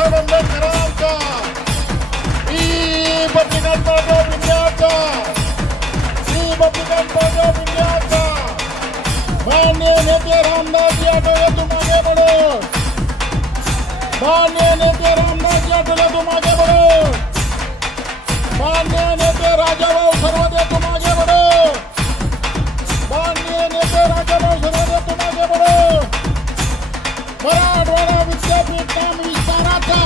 रक्षाबंधन करायचा ही बपिकांत बाळगाव इंडियाचा ही बपिकांत बाळगाव इंडियाचा माननीय नेते रामदासजी आठवले तुम आगे बढ़ो माननीय नेते रामदासजी आठवले तुम आगे बढ़ो माननीय नेते राजाभाऊ सर्वदे तुम आगे बढ़ो माननीय नेते राजाभाऊ सर्वदे तुम आगे बढ़ो मराठवाडा विद्यापीठ नाम विस्ताराचा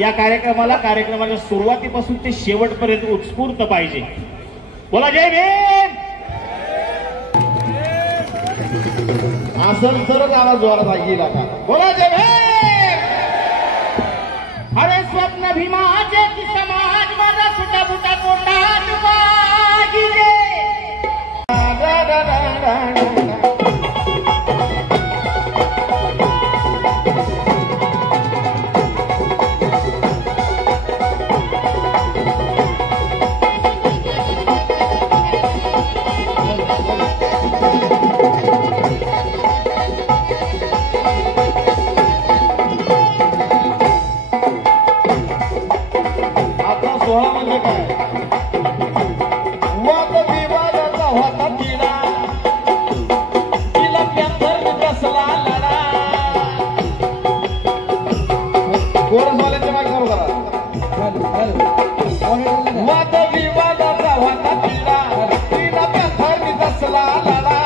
या कार्यक्रमाच्या सुरुवातीपासून ते शेवटपर्यंत उत्स्फूर्त पाहिजे. बोला जय भीम. असेल तरच आवाज जोरात येईल आता. बोला जय भीम. अरे स्वप्न भीमाचे की समाज माझा सुटा बुटा कोंडात पाहिजे. सोहळा म्हणजे काय वाद विवादाचा होता तिला तिला पॅन्थर कसला लढा. कोरसवाल्यांच्या मागे करू करा. वाद विवादाचा होता तिला तिला पॅन्थर कसला लढा.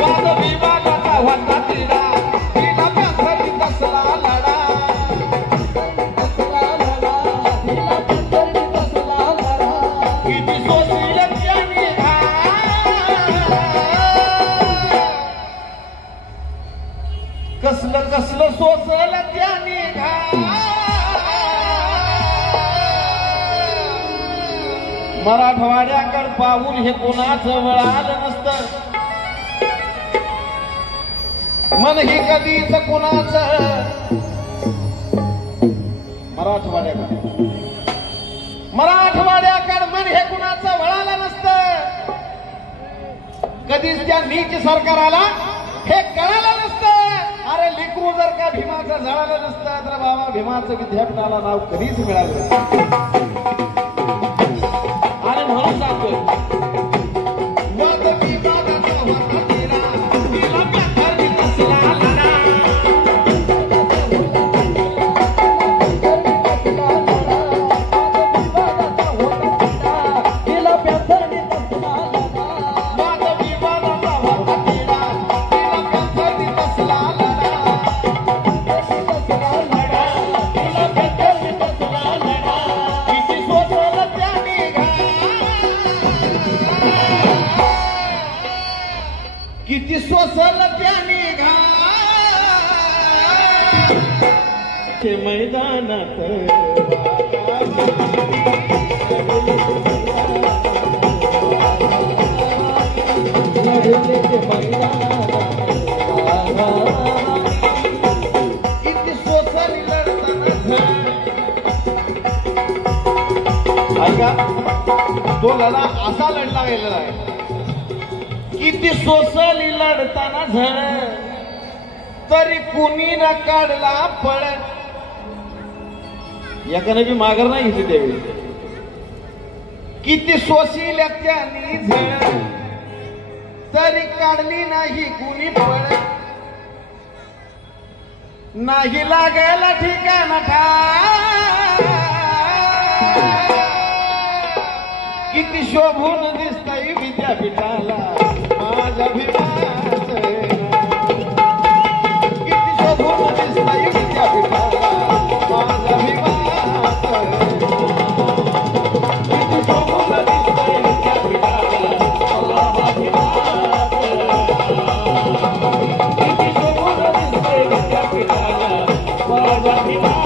वाद विवादाचा होता तिला कसलं कसलं सोसल त्याने मराठवाड्याकडे पाहून हे कोणाचं वळालं नसतं. मन हे कधीच कोणाचं मराठवाड्याकडे मन हे कुणाचं वळालं नसतं. कधीच त्या नीच सरकाराला हे कळालं नसतं. अरे लेकरू जर का भीमाचं जळालं नसतं तर बाबा भीमाचं विद्यापीठाला नाव कधीच मिळालं. आणि म्हणून सांगतोय किती सोसल त्याने ते मैदानात किती सोसल लढताना ऐका तो लढा असा लढला गेलेला आहे की किती सोसली लढताना झळ तरी कुणी न काढला पळ. याकडे बी माघार नाही घेतली त्यावेळी. किती सोसिल्या त्यांनी झळ तरी काढली नाही कुणी पळ. नाही लागेल ठिकाण ठाव किती शोभून दिसतंय विद्यापीठाला माझ्या भीमाचं किती शोभून दिसतंय विद्यापीठाला माझ्या भीमाचं किती शोभून दिसतंय विद्यापीठाला माझ्या भीमाचं किती शोभून दिसतंय विद्यापीठाला माझ्या भीमाचं.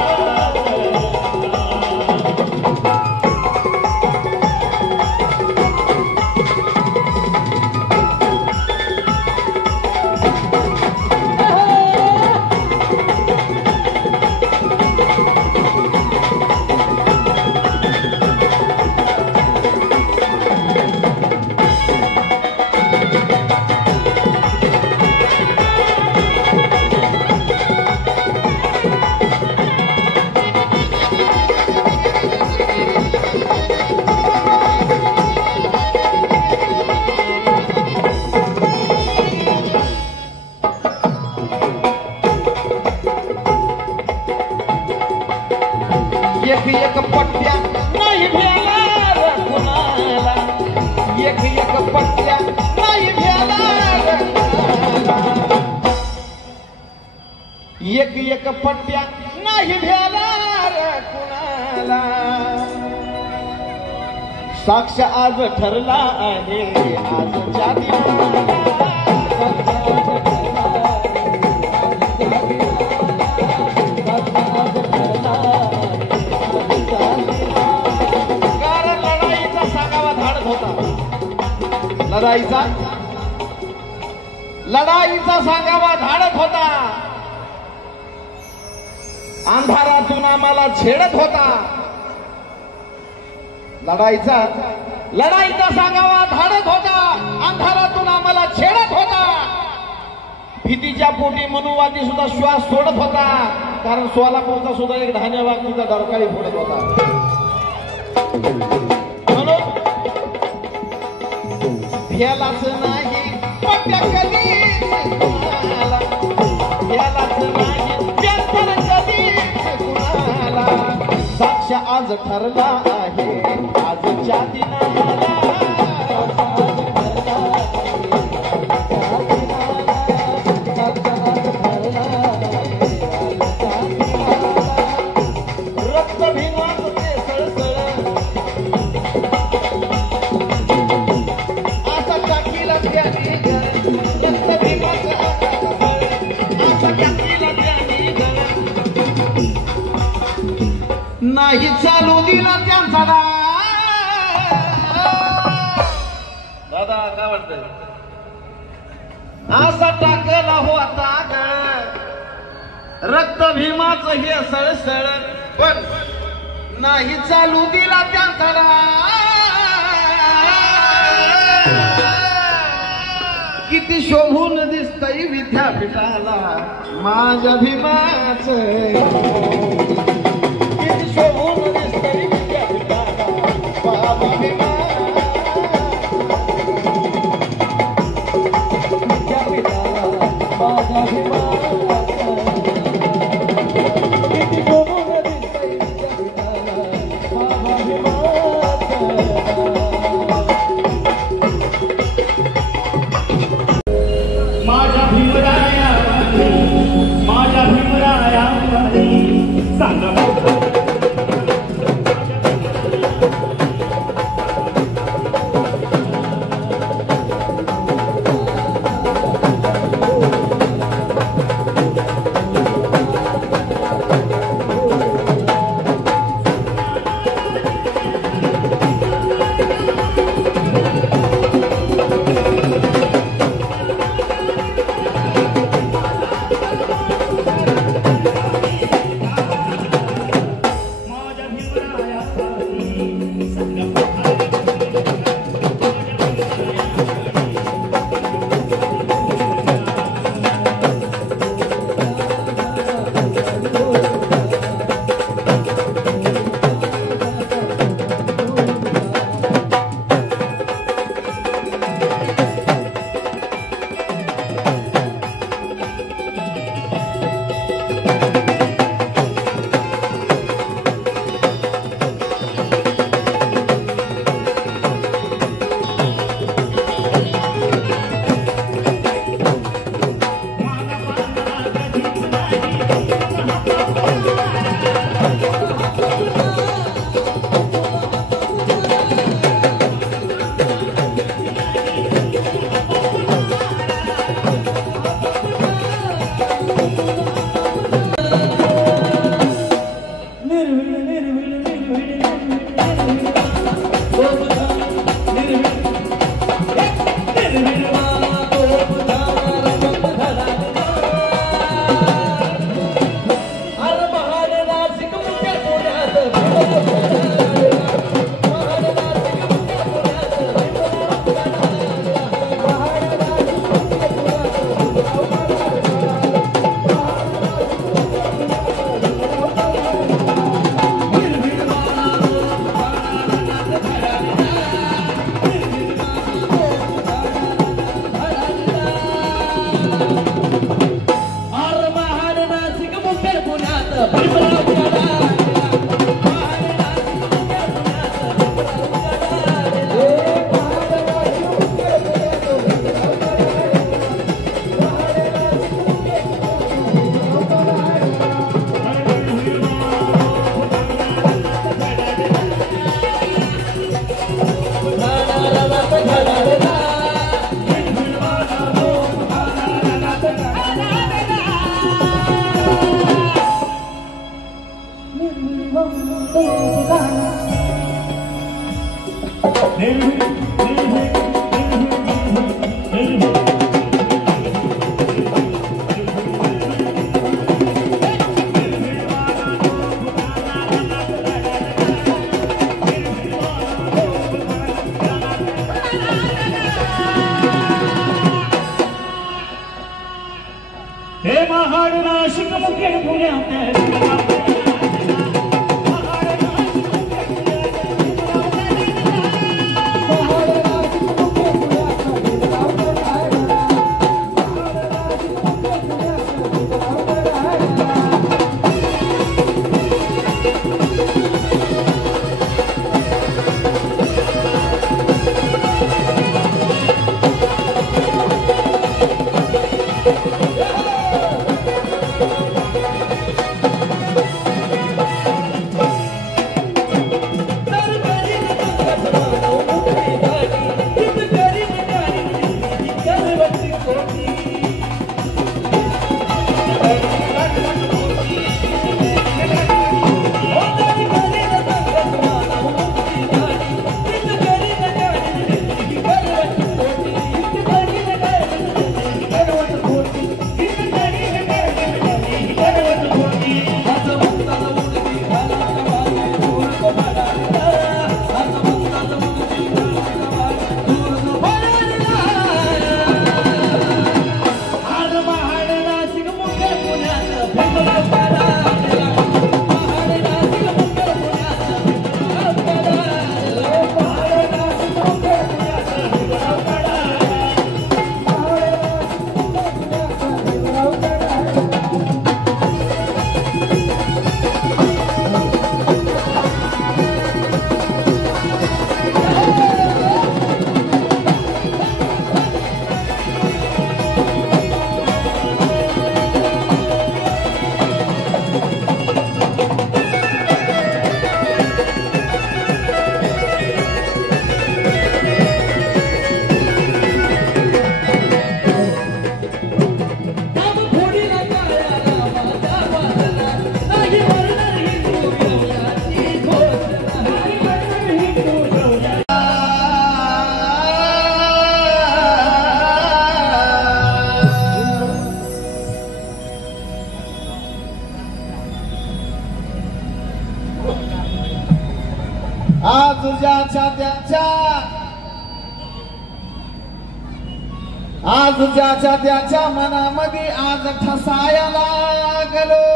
एक पट्ट्या नाही भेला कुणाला एक पट्ट्या नाही भेला एक पट्ट्या नाही भेला कुणाला. साक्ष आज ठरला आहे आजच्या दिवसाला. लढाईचा सांगावा धाडत होता. अंधारातून आम्हाला छेडत होता. लढाईचा सांगावा धाडत होता. अंधारातून आम्हाला छेडत होता. भीतीच्या पोटी मनुवादी सुद्धा श्वास सोडत होता. कारण सोलापूरचा सुद्धा एक धान्यवाग सुद्धा डरकाळी फोडत होता. म्हणून भ्यालाच नाही पट्ट्या कधीच कुणाला. भ्यालाच नाही व्यंतर कधीच कुणाला. साक्ष आज ठरला आहे आजच्या दिनाला. रक्त भीमाचं ते सळसळ नाही चालू दिला त्यांचा दादा. काय वाटतंय असा टाकला होता रक्त भीमाचं हे सळसळ पण नाही चालू दिला त्यांचा. किती शोभून दिसतंय विद्यापीठाला माझ्या भीमाचं. किती शोभून दिसतंय विद्यापीठाला माझ्या भीमाचं. विद्यापीठाला माझ्या भीमाचं. किती शोभून दिसतंय विद्यापीठाला माझ्या भीमाचं. माझ्या भीमराया सांगा हे महाड नाशिक मुखेड पुण्यात आज ज्याच्या त्याच्या मनामध्ये आज ठसाया लागलो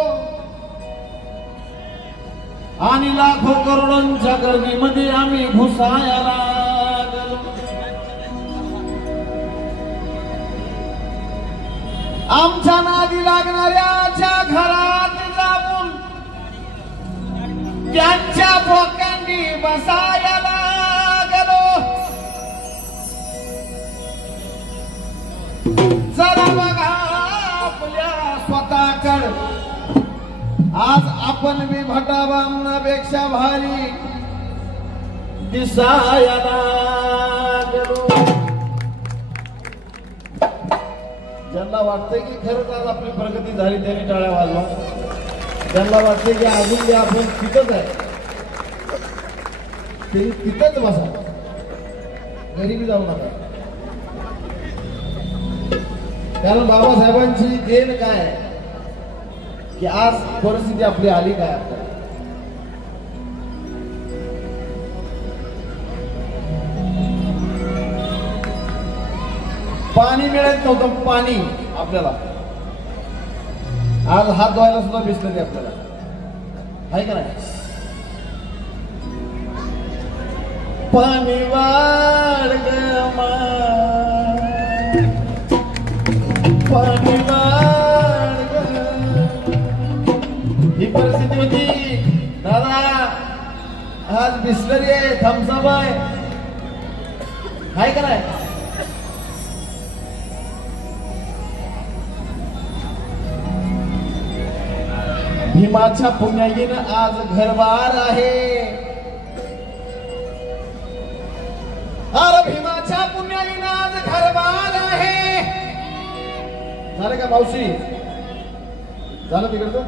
आणि लाखो करोडोंच्या गर्दीमध्ये आम्ही घुसाया लागलो. आमच्या नादी लागणाऱ्याच्या घरात जाऊन त्यांच्या बोकांडी बसाया लागलो. जरा बघा आपल्या स्वतःकडे आज आपण बी भटाबामनापेक्षा भारी दिसाया लागलो. ज्यांना वाटतंय की खरंच आज आपली प्रगती झाली त्यांनी टाळ्या वाजवा. ज्यांना वाटतंय की अजून बी आपण तिथंच आहे ते तिथंच बसा, घरी बी जाऊ नका. कारण बाबासाहेबांची देण काय की आज परिस्थिती आपली आली काय आपल्याला. पाणी मिळत नव्हतं, पाणी आपल्याला आज हात धुवायला सुद्धा बिसलरी आपल्याला आहे का नाही. पाणी वाढ पाणी वाढ ही परिस्थिती होती दादा. आज बिसलरी आहे, थम्सअप आहे का नाही. भीमाच्या पुण्याईनं आज घरबार आहे. अरे भीमाच्या पुण्याईनं आज घरबार आहे. झालं का मावशी, झालं तिकडचं.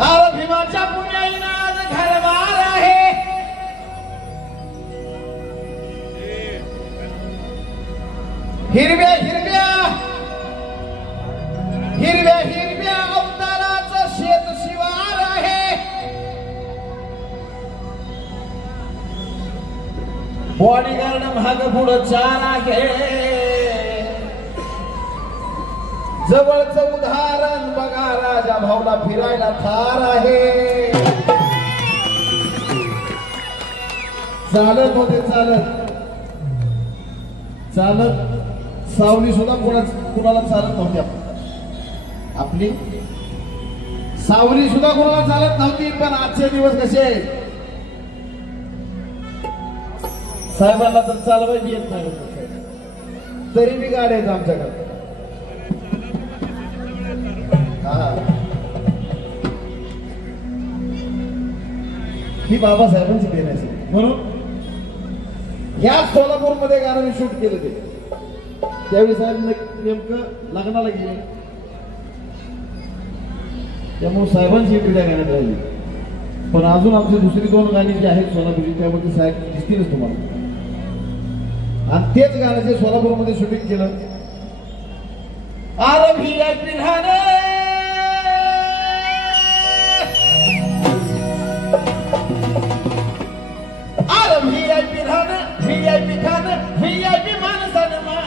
अरे भीमाच्या पुण्याईनं आज घरबार आहे. हिरव्या हिरव्या हिरव्या हिरव्या अवताराचं शेत शिवार आहे. बॉडीगार्ड महाग पुढं चार आहे. जवळचं उदाहरण बघा, राजा भाऊला फिरायला थार आहे. चालत होते चालत चालत, सावली सुद्धा कुणाला चालत नव्हती. आपली सावली सुद्धा कुणाला चालत नव्हती. पण आजचे दिवस कसे साहेबांना तर चालवायची येत नाही, तरी बी गाड्या आहेत आमच्याकडे. ही बाबासाहेबांची देण आहे. म्हणून याच सोलापूरमध्ये गाणं मी शूट केलं. ते त्यावेळी साहेब नेमकं लग्नाला गेले, त्यामुळे साहेबांची पिढ्या गाण्यात राहिली. पण अजून आमची दुसरी 2 गाणी जी आहेत सोलापूरची, त्यामध्ये साहेब दिसतीलच तुम्हाला. आणि तेच गाण्याचे सोलापूरमध्ये शूटिंग केलं. आर VIP खाने, आर VIP खाने, VIP खाने, VIP मान सन्मान.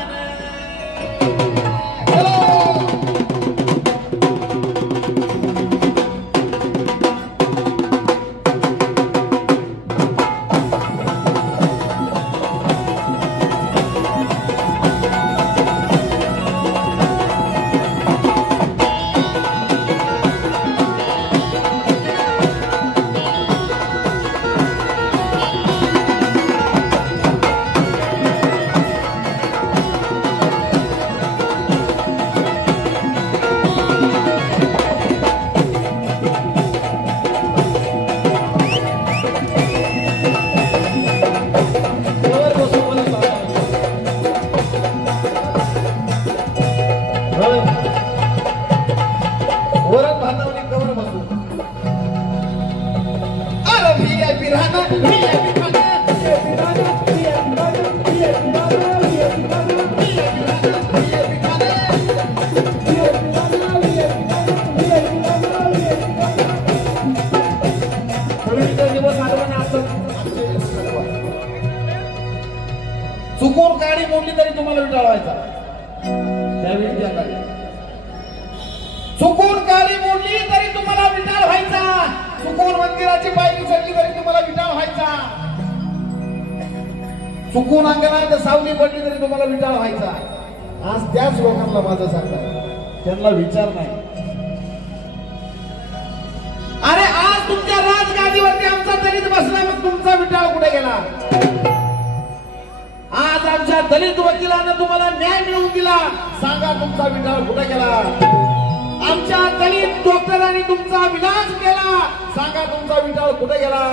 चुकून गाडी मोडली तरी तुम्हाला विटाळवायचा. त्यावेळी त्या गाडी चुकून गाडी मोडली तरी तुम्हाला विटाळ व्हायचा. चुकून मंदिराची पायरी चढली तरी तुम्हाला विटाळ व्हायचा. चुकून अंगणात सावली पडली तरी तुम्हाला विटाळ व्हायचा. आज त्याच लोकांना माझं सांगतात, त्यांना विचार नाही. अरे आज तुमच्या राजगादीवरती आमचा दलित बसला, मग तुमचा विटाळ कुठे गेला? आज आमच्या दलित वकिलानं तुम्हाला न्याय मिळवून दिला, सांगा तुमचा विटाळ कुठे गेला? आमच्या दलित डॉक्टरांनी तुमचा विलाज केला, सांगा तुमचा विटाळ कुठे गेला?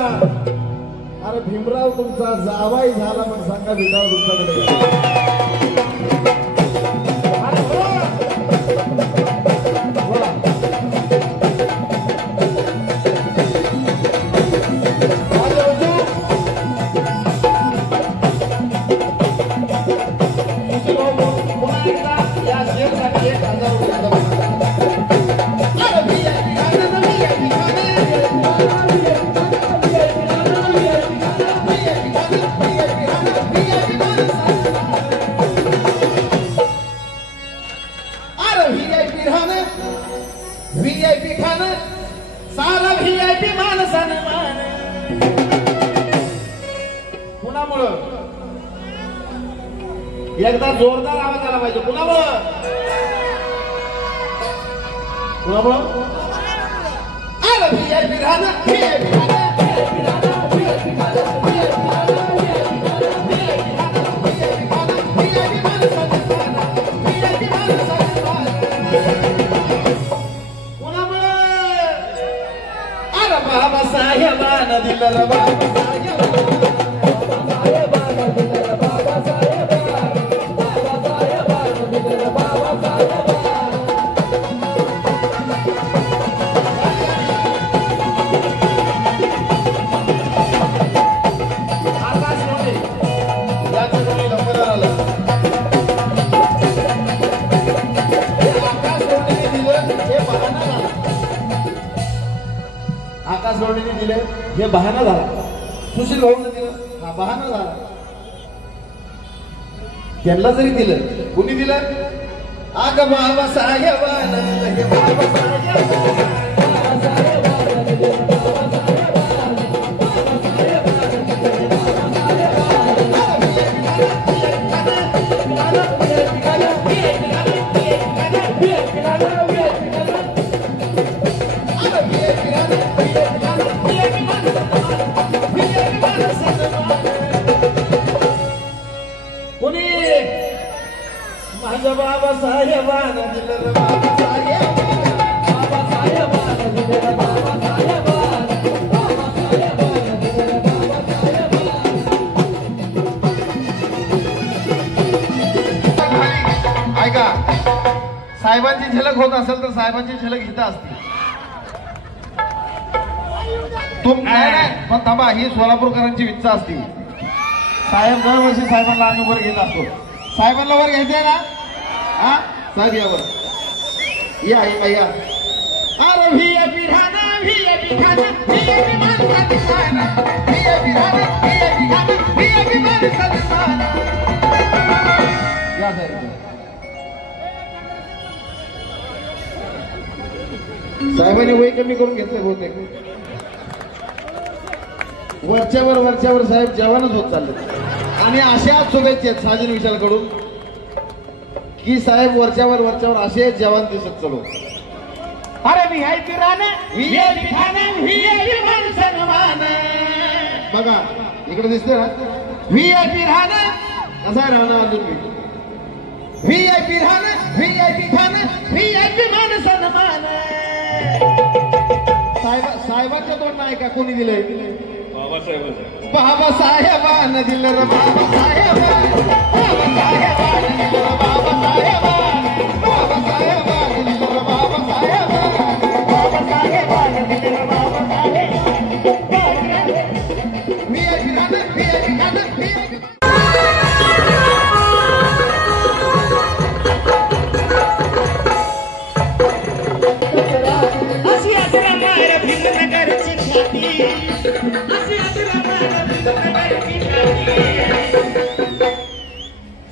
अरे भीमराव तुमचा जावाई झाला, पण सांगा विटाळ तुमचा कुठे गेला? VIP खाणं सारा VIP माणसानं मान. कुणामुळं? एकदा जोरदार आवाज आला पाहिजे. कुणामुळं? कुणामुळं? अरे VIP खाणं, VIP खाणं, VIP खाणं, VIP खाणं, VIP खाणं, VIP खाणं, VIP खाणं, VIP माणसानं मान, VIP माणसानं मान. बाबा साहेबानं दिलं, बाबा साहेबानं दिलं, बाबा साहेबानं दिलं, बाबा साहेबानं. आकाश मोठे याचं कोणी नंबर आलं. आकाश मोठेने दिलं हे बहाणा झाला. आकाश जोडीने दिले हे बहाणा झाला. सुशील भाऊने दिलं हा बहाणा झाला. त्यांना जरी दिलं, कुणी दिलं? अग बाबासाहेबान दिलं कोणी माझ्या बाबासाहेबान दिलं ऐका साहेबांची झलक होत असेल तर साहेबांची झलक इथं असते नाही पण थांबा ही सोलापूरकरांची विच्छा असते साहेब दरवर्षी साहेबांना आम्ही वर घेत असतो साहेबांना वर घ्यायचंय ना हा साहेब या वर या या अरे भिया पिढाना भिया पिढाना भिया पिढाना भिया पिढाना भिया पिढाना भिया पिढाना या साहेब साहेबांनी वय कमी करून घेतलं बहुतेक वरच्यावर साहेब जवानच होत चालले आणि अशा शुभेच्छा आहेत साजन विशाल कडून की साहेब वरच्यावर असे जवान दिसत चालू अरे व्हीआयपी राणा व्हीआयपी खाना व्हीआयपी मान सन्मान बघा इकडे दिसते ना व्हीआयपी राहणं कसा राहणं अजून मी व्हीआयपी राहणं व्हीआयपी खाणं व्हीआयपी मान सन्मान साहेबांच्या तोंड नाही का कोणी दिलंय बाबासाहेबान दिलं रे बाबासाहेबान दिलं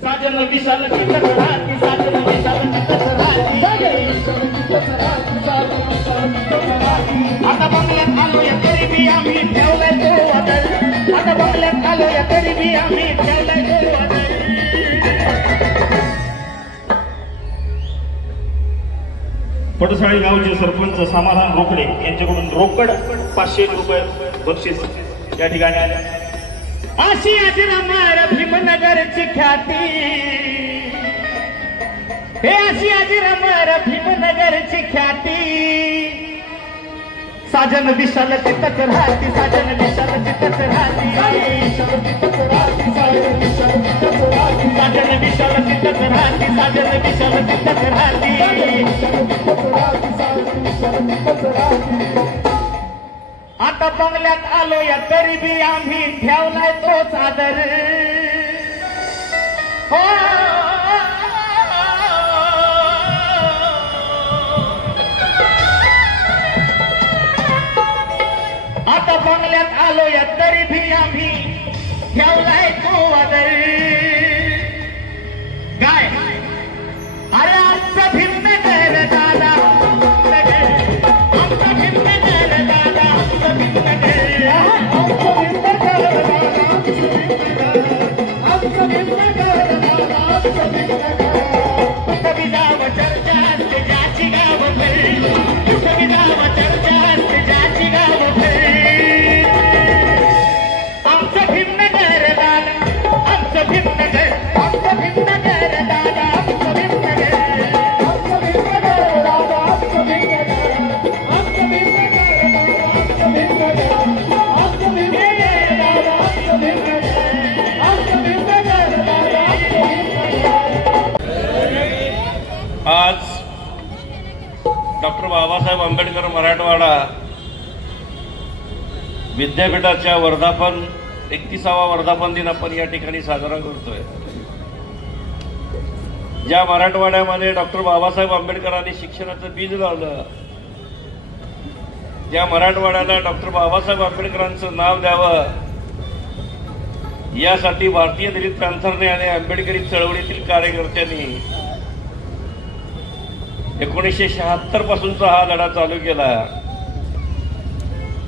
साजन विशाल चित्त राहती साजन विशाल चित्त राहती आता बंगल्यात आलो या तरी बी आम्ही ठेवलाय तो वादळ आता बंगल्यात आलो या तरी बी आम्ही ठेवलाय तो वादळ पटसाळी गावचे सरपंच समाधान रोकडे यांच्याकडून रोकड 500 रुपये बक्षीस या ठिकाणी आले अशी अजरामर भीमनगरची ख्याती हे अशी अजरामर भीमनगरची ख्याती साजन विशाल चित्तच राहती साजन विशाल चित्तच राहती साजन विशाल चित्तच राहती साजन विशाल चित्तच राहती आता बंगल्यात आलो या तरी बी आम्ही ठेवलाय तोच आदर हो आता बंगल्यात आलो या तरी बी आम्ही ठेवलाय तो आदर काय अरे आमचा भिन्न कर दादा आमचा भिन्न कर दादा कभी जाव चर्चा असते ज्याची गाव कभी जाव चर्चा असते ज्याची गाव आमचं भिन्न कर दादा आमचं भिन्न कर आमचं भिन्न कर दादा आमचं भिन्न कर आमचं भिन्न कर दादा आमचं भिन्न कर आमचं भिन्न कर दादा आमचं भिन्न कर आमचं भिन्न कर दादा आमचं भिन्न कर आमचं भिन्न कर दादा आमचं आज डॉक्टर बाबासाहेब आंबेडकर मराठवाडा विद्यापीठाच्या 31वा वर्धापन दिन आपण या ठिकाणी साजरा करतोय. ज्या मराठवाड्यामध्ये डॉक्टर बाबासाहेब आंबेडकरांनी शिक्षणाचं बीज लावलं, ज्या मराठवाड्याला डॉक्टर बाबासाहेब आंबेडकरांचं नाव द्यावं यासाठी भारतीय दलित पॅंथरने आणि आंबेडकरी चळवळीतील कार्यकर्त्यांनी 1976 पासूनचा हा लढा चालू केला.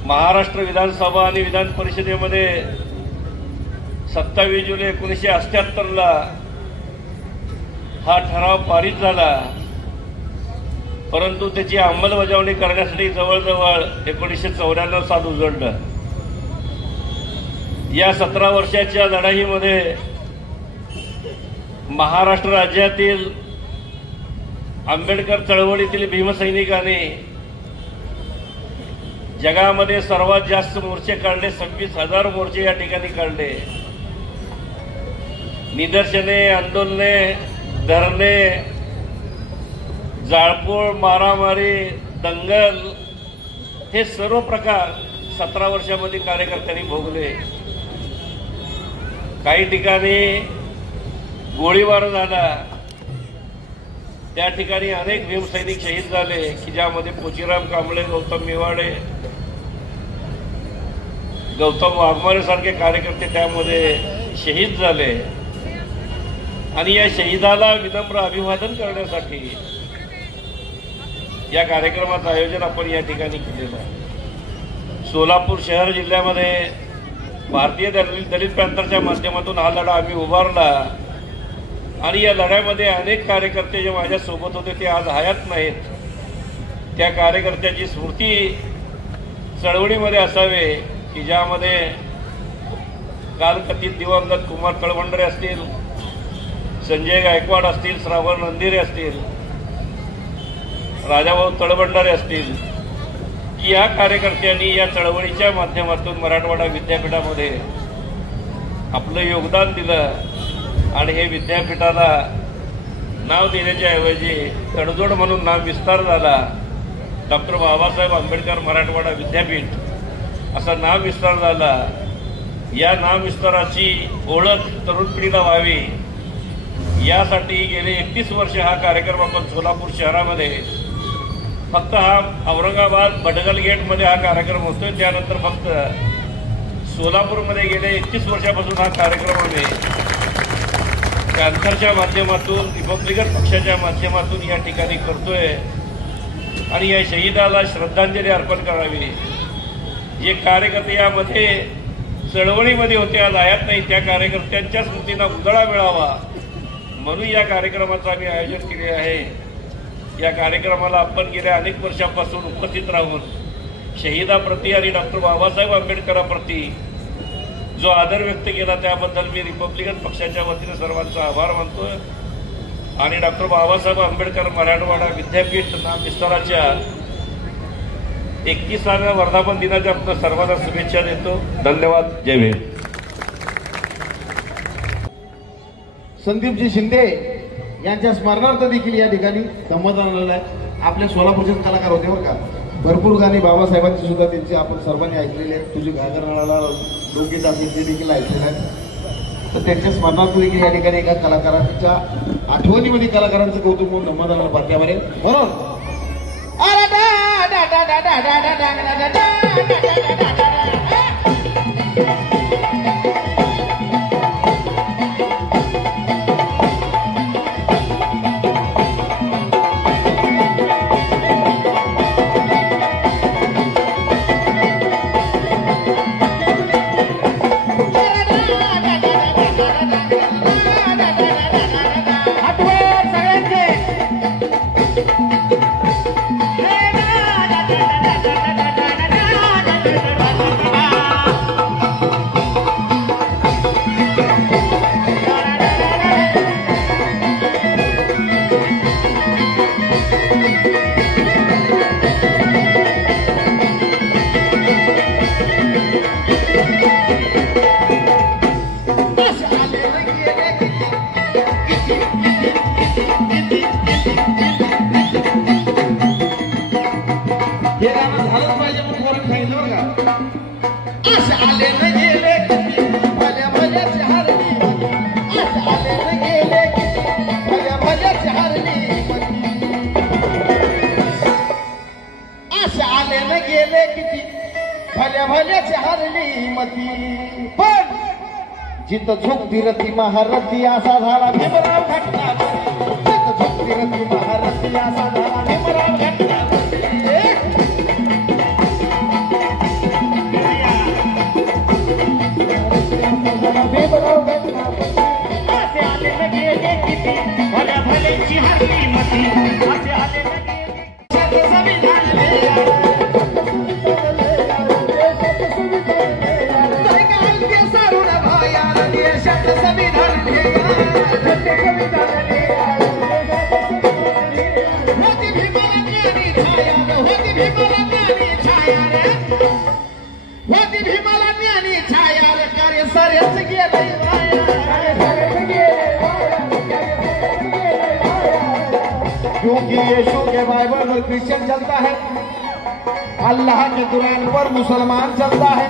महाराष्ट्र विधानसभा आणि विधान परिषदेमध्ये 27 जुलै 1978ला हा ठराव पारित झाला, परंतु त्याची अंमलबजावणी करण्यासाठी जवळजवळ 1994 साल उजळलं. या 17 वर्षाच्या लढाईमध्ये महाराष्ट्र राज्यातील आंबेडकर चळवळीतील भीमसैनिकांनी जगामध्ये सर्वात जास्त मोर्चे काढले. 26,000 मोर्चे या ठिकाणी काढले. निदर्शने, आंदोलने, धरणे, जाळपोळ, मारामारी, दंगल हे सर्व प्रकार 17 वर्षामध्ये कार्यकर्त्यांनी भोगले. काही ठिकाणी गोळीबार झाला, त्या ठिकाणी अनेक भीमसैनिक शहीद झाले की ज्यामध्ये पोचीराम कांबळे, गौतम मेवाडे, गौतम वाघमारे सारखे कार्यकर्ते त्यामध्ये शहीद झाले. आणि या शहीदाला विनम्र अभिवादन करण्यासाठी या कार्यक्रमाचं आयोजन आपण या ठिकाणी केलेलं आहे. सोलापूर शहर जिल्ह्यामध्ये भारतीय दलित पॅंथरच्या माध्यमातून हा लढा आम्ही उभारला आणि या लढ्यामध्ये अनेक कार्यकर्ते जे माझ्यासोबत होते ते आज हयात नाहीत. त्या कार्यकर्त्याची स्मृती चळवळीमध्ये असावे की ज्यामध्ये कालकथित दिवंगत कुमार तळवंडरे असतील, संजय गायकवाड असतील, श्रावण नंदिरे असतील, राजाभाऊ तळवंडारे असतील, की या कार्यकर्त्यांनी या चळवळीच्या माध्यमातून मराठवाडा विद्यापीठामध्ये आपलं योगदान दिलं आणि हे विद्यापीठाला नाव देण्याच्या ऐवजी तडजोड म्हणून नाम विस्तार झाला. डॉक्टर बाबासाहेब आंबेडकर मराठवाडा विद्यापीठ असा नाम विस्तार झाला. या नाम विस्ताराची ओळख तरुण पिढीला व्हावी यासाठी गेले 31 वर्ष हा कार्यक्रम आपण सोलापूर शहरामध्ये, फक्त हा औरंगाबाद भडगल गेटमध्ये हा कार्यक्रम होतोय. त्यानंतर फक्त सोलापूरमध्ये गेले 31 वर्षापासून हा कार्यक्रम आम्ही पॅंथरच्या माध्यमातून, रिपब्लिकन पक्षाच्या माध्यमातून या ठिकाणी करतोय आणि या शहीदाला श्रद्धांजली अर्पण करावी. जे कार्यकर्ते यामध्ये चळवळीमध्ये होते आज हयात नाही, त्या कार्यकर्त्यांच्या स्मृतींना उजाळा मिळावा म्हणून या कार्यक्रमाचं आम्ही आयोजन केले आहे. या कार्यक्रमाला आपण गेल्या अनेक वर्षांपासून उपस्थित राहून शहीदाप्रती आणि डॉक्टर बाबासाहेब आंबेडकरांप्रती जो आदर व्यक्त केला त्याबद्दल मी रिपब्लिकन पक्षाच्या वतीने सर्वांचा आभार मानतोय आणि डॉक्टर बाबासाहेब आंबेडकर मराठवाडा विद्यापीठ नाम विस्ताराच्या 31व्या वर्धापन दिनाच्या आपल्या सर्वांना शुभेच्छा देतो. धन्यवाद. जय भीम. संदीपजी शिंदे यांच्या स्मरणार्थ देखील या ठिकाणी संवाद आणलेला आहे. आपल्या सोलापूरचेच कलाकार होते बरं का. भरपूर गाणी बाबासाहेबांची सुद्धा त्यांची आपण सर्वांनी ऐकलेली आहेत. तुझी घागरनाळाला लोकगीत असेल ते देखील ऐकलेलं आहे. तर त्यांच्या स्मरणार्थ देखील या ठिकाणी एका कलाकारांच्या आठवणीमध्ये कलाकारांचं कौतुक म्हणून नमन बातम्यावर आहे. म्हणून जिथं झोपती रती महारथी असा झाला भीमराव घटना. जिथं झोपती रती महारथी असा झाला भल्या भल्यांची हरली मती असे आले देशाचे संविधान सारून भाया देशाचं संविधान होती भीमाला ज्ञानी छाया होती भीमाला ज्ञानी छाया होती भीमाला ज्ञानी छाया कार्य साऱ्याच गेले क्योंकि यीशु के बाइबल पर क्रिश्चियन चलता है, अल्लाह के कुरान पर मुसलमान चलता है,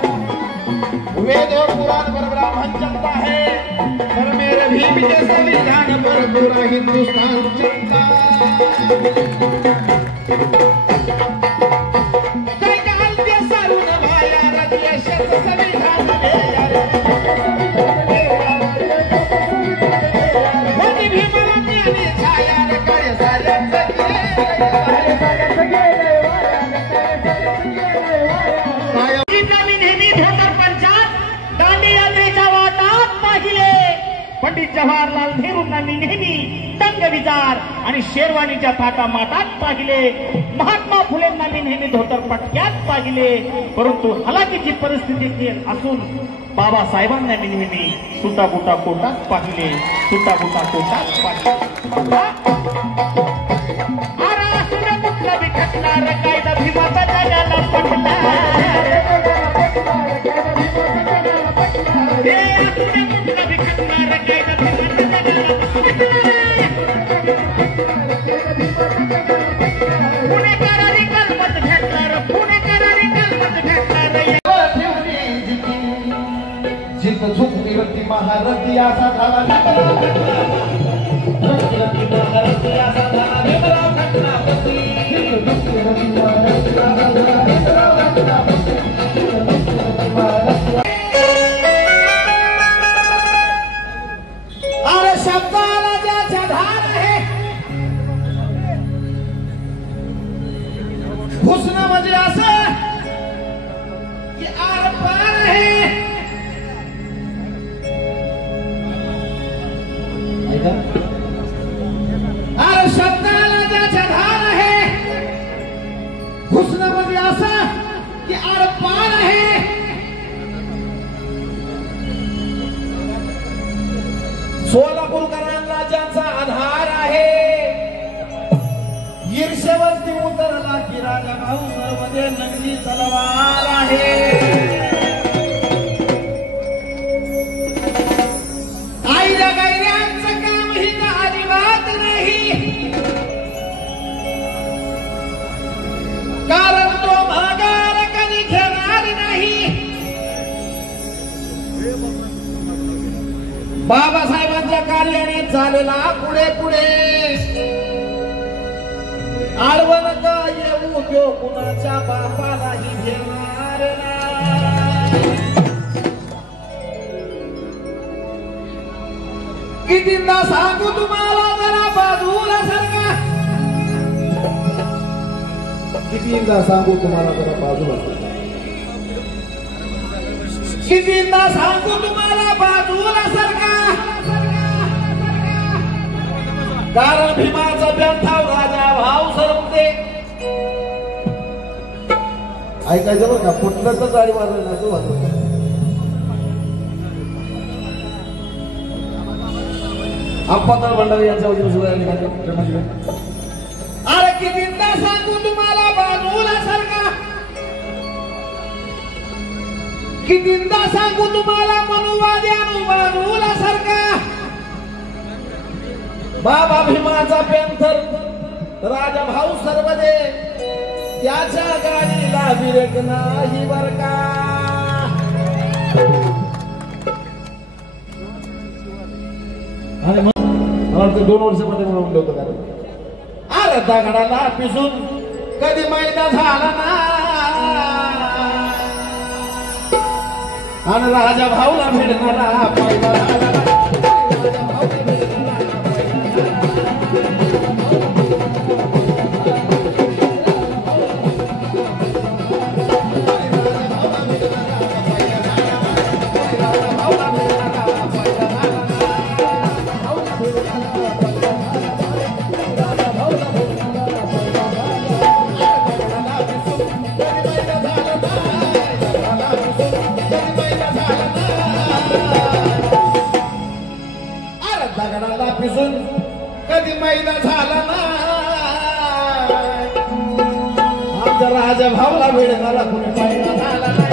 वेद और कुरान पर ब्राह्मण चलता है, पर मेरे भीम के संविधान पर पूरा हिंदुस्तान चलता है। पंडित जवाहरलाल नेहरूंना मी नेहमी तंग विचार आणि शेरवानीच्या थाटा माटात पाहिले, महात्मा फुलेंना मी नेहमी धोतर पटक्यात पाहिले, परंतु हलाखीची परिस्थिती असून बाबासाहेबांना मी नेहमी सुटाबुटा कोटात पाहिले, सुटाबुटा कोटात पाहिले. अरे असुर कुठला विकटणार कायदा भीमाचा जगाला पटला, पुणेकरांनी कलमत भेटणार, पुणेकरांनी कलमत भेटणार. जित झुकती रत्ती महारथी असा झाला रत्ती महारथी असा झाला भीमराव घटनापती. अरे शब्दाला ज्याच्या धार आहे, हुस्न म्हणजे असं की आर पार आहे. अरे शब्दाला ज्याच्या धार आहे, हुस्न म्हणजे असं की आर पार आहे. सोलापूरकरांना ज्यांचा आधार आहे, ईर्षेवरती उतरला की राजा भाऊ मध्ये नगरी तलवार आहे. आईला गैऱ्यांचं काम ही अजिबात नाही, कारण तो माघार कधी घेणार नाही. बाबासाहेबांच्या कार्याने चालला पुढे पुढे, आडवण का येऊ देऊ कुणाच्या बापालाही घेणार नाही. कितींदा सांगू तुम्हाला जरा बाजूला सरका, कितींदा सांगू तुम्हाला जरा बाजूला सरका, कितींदा सांगू तुम्हाला बाजूला सरका. कारण भीमाचा व्यंथाव राजा भाऊ सरवते. ऐकायचं बघा, कुठलं तर गाडी मारलं ना तो अंपातर भंडारी यांच्या वतीने सुद्धा अरे कितींदा सांगू तुम्हाला बाजूला सरका, कितींदा सांगू तुम्हाला मनुवाद्यानु बाजूला सरका. बाबा भीमाचा पॅन्थर राजा भाऊ सर्वदे, त्याच्या गाडीला बिरेक नाही बर का. आणि मला 2 वर्षामध्ये म्हणून होतं कारण अरे दगडाला पिसून कधी मैदा झाला ना, आणि राजा भाऊला भेटणारा पहिला राजा भाऊला भेटणारा मैदा झाला ना आमच्या राजा भावला वेळ झाला कुणी मैदा झाला नाही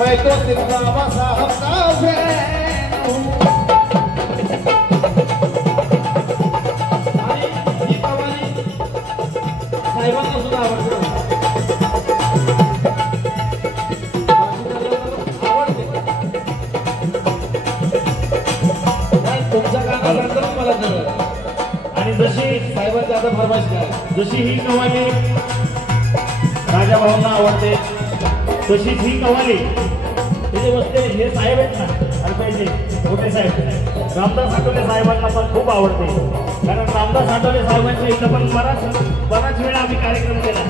मैं तो सिर्फ बाबा साहब का फैन हूँ साहेबांना सुद्धा आवडते तुमच्या गाण्यानंतर मला कळलं आणि जशी साहेबांची आता फरमाईश काय जशी ही कव्वाली राजा भाऊंना आवडते तशीच ही कव्वाली तिथे बसते हे साहेब आहेत ना आणि पाहिजे मोठे साहेब रामदास आठवले साहेबांना पण खूप आवडते कारण रामदास आठवले साहेबांच्या इथं पण बराच वेळा आम्ही कार्यक्रम केला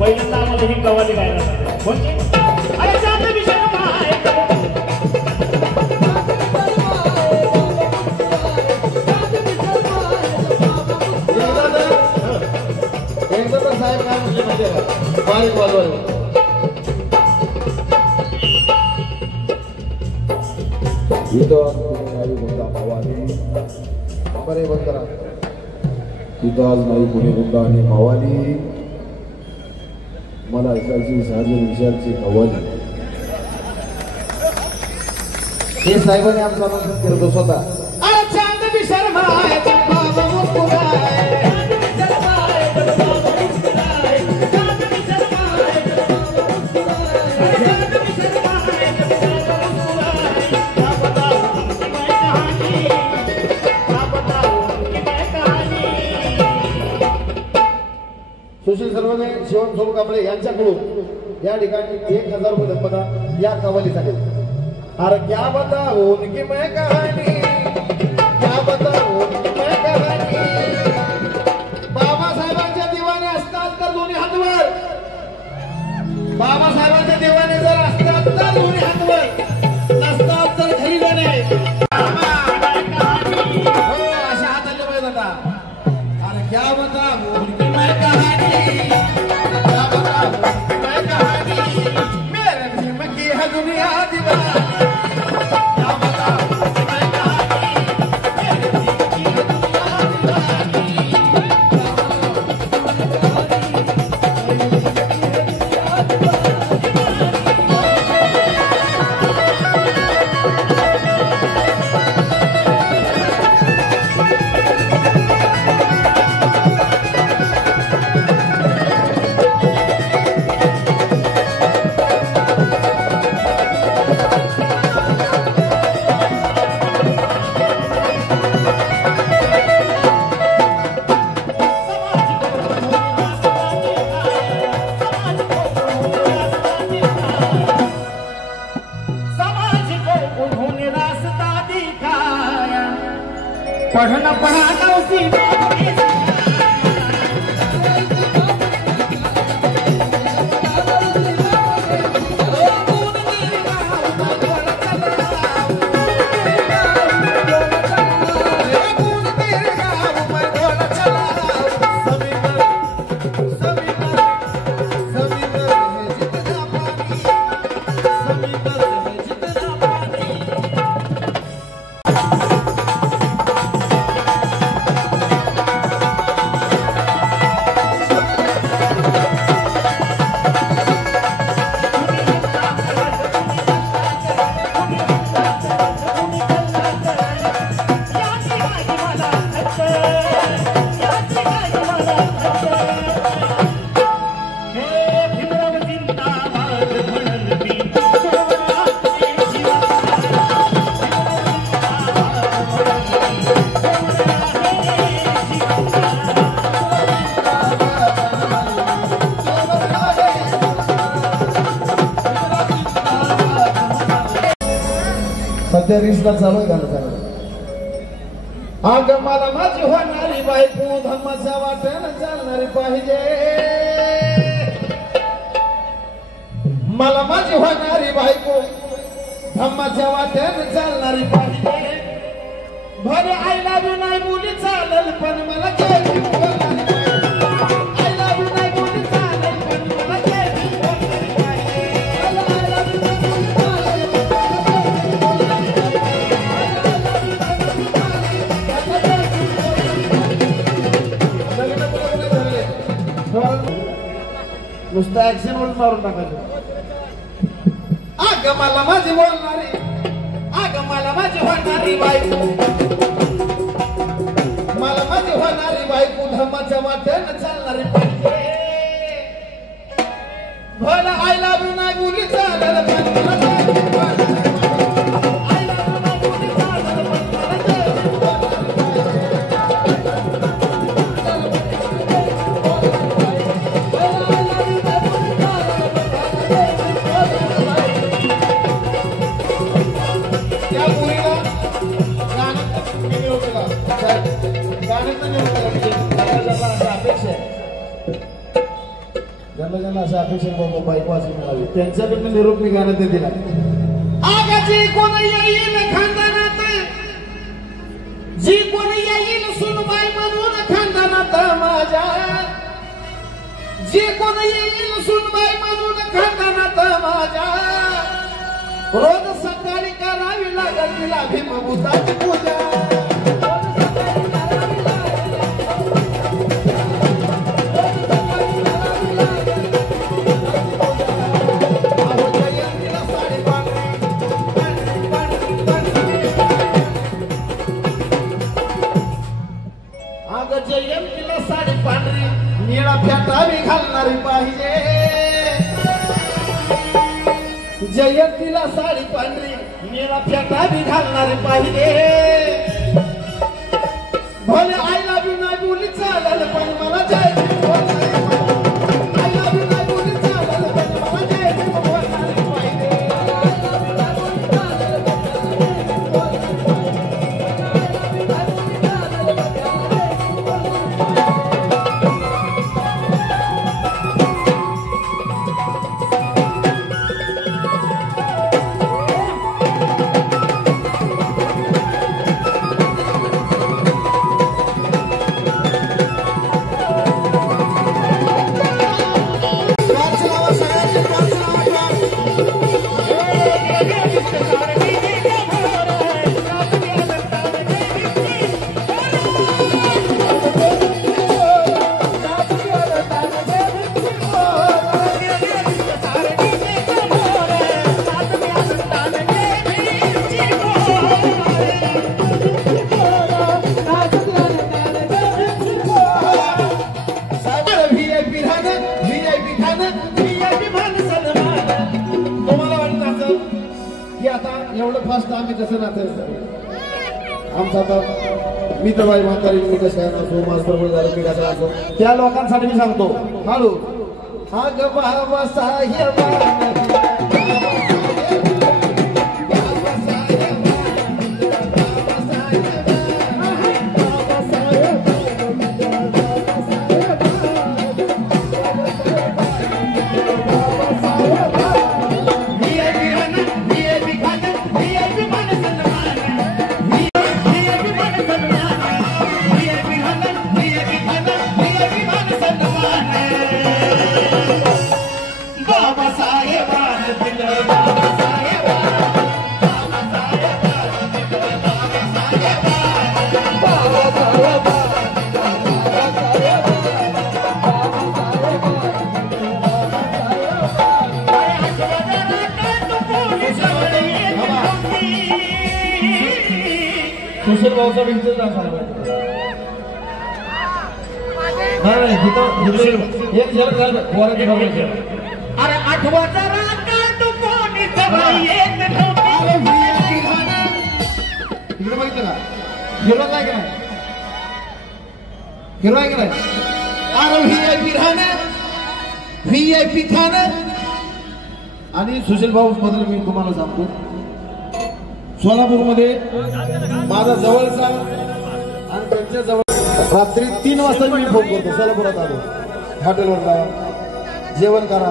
पहिल्यांदा आम्हाला ही कव्वाली गायला म्हणजे अरे चांद विषय एकदा तर साहेब काय म्हणजे माहिती आहे का बारीक वाजवायला नाही गुंडा मावाली बरे बंद करा तिथं आज नाही कोणी गुंडा आणि मावाली मला ऐकायची सार्वजनिक विषयाची कव्वाली हे साहेबांनी आमचा अनुसरण केलं तो स्वतः अरे चांद भी शर्माए जब बाबा मुस्कुराए सुशील सर्वने शिवम सोम कांबळे यांच्याकडून या ठिकाणी 1000 रुपये धन्यवाद या कव्वालीसाठी अरे क्या बताओ उनकी मैं कहानी क्या बताओ उनकी मैं कहानी बाबासाहेबांच्या दिवाने असतात तर दोन्ही हातवर बाबासाहेबांच्या दिवाने जर असतात तर दोन्ही हातवर नसतात तर घरी जाणे हो अशा हाताले पाहिजे आता अरे क्या बताओ उनकी मैं कहानी क्या बताओ उनकी मैं कहानी मेरे जिम की है दुनिया दीवानी पढ़ना पढ़ाना उसी सध्या रिसला चालू आहे गाणं चालू. अग मला माझी होणारी बायको धम्माच्या वाट्यानं चालणारी पाहिजे. मला माझी होणारी बायको धम्माच्या वाट्यानं चालणारी पाहिजे. भर आय लव्ह यू नाही मुली चालल पण मला जय भीम बोलणारी पाहिजे. आय लव्ह यू नाही मुली चालल पण मला जय भीम बोलणारी पाहिजे. आय लव्ह यू नाही मुली चालल नुसतं ऍक्शन वर मारून टाकायचं. अग मला माझी बोलणारी अग मला माझी होणारी बायको मला माझी होणारी बायको धम्माच्या वाट्यानं चालणारी पाहिजे. भला आय लव्ह यू नाही मुली चालल पण मला जय भीम बोलणारी पाहिजे. आय लव्ह यू नाही मुली चालल पण मला जय भीम बोलणारी ज्यांना अशा अपेक्षा बाबा बायको अशी मिळावी त्यांच्याकडनं निरोप मी गाण्यात दिला. आगाची कोण येईल खानदानात जी कोण येईल सुनबाई म्हणून खानदानात माझ्या जी कोण येईल सुनबाई म्हणून खानदानात माझ्या रोज सकाळी करावी लागत तिला भीमभूताची पूजा. जयंतीला साडी पांढरी निळा फेटावी घालणारी पाहिजे. जयंतीला साडी पांढरी निळा फेटावी घालणारी पाहिजे. भले आय लव्ह यू नाही बोली चालल पण मला जय भीम बोलणारी पाहिजे. आय लव्ह यू नाही बोली चालल पण मला जय भीम बोलणारी पाहिजे. एवढं फास्ट आम्ही कसं नाचायचं आमचा आता मी तर बाई म्हातारी मी कसं नाचो मास्तर झालं मी कसं नाचो त्या लोकांसाठी मी सांगतो. हळू हा ग बाबा साहेब सुशील भाऊचा विंच एक जग झालं अरे आठवत तिकडे बघितलं का हिरो काय काय हिरो आहे का नाही. अरे VIP खान आणि सुशील भाऊ बद्दल मी तुम्हाला सांगतो. सोलापूरमध्ये माझा जवळचा आणि त्यांच्या जवळ रात्री 3 वाजता मी फोन करतो. सोलापुरात आलो, हॉटेलवर जा, जेवण करा,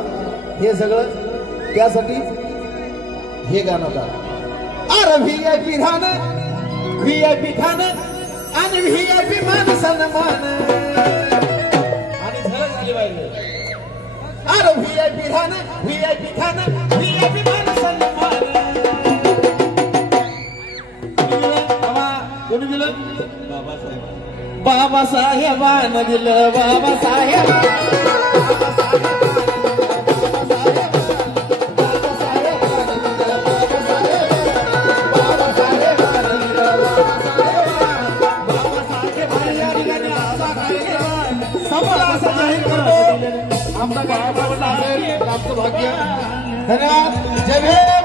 हे सगळं त्यासाठी हे गाणं का. अरे VIP राहणं, VIP खाणं आणि VIP मान सन्मान आणि झलक झाली पाहिजे. अरे VIP राहणं, VIP खाणं, VIP मान सन्मान. कोणी दिलं? बाबासाहेबानं दिलं. बाबासाहेब आमचा गावाला आमचं भाग्य. धन्यवाद. जय भीम.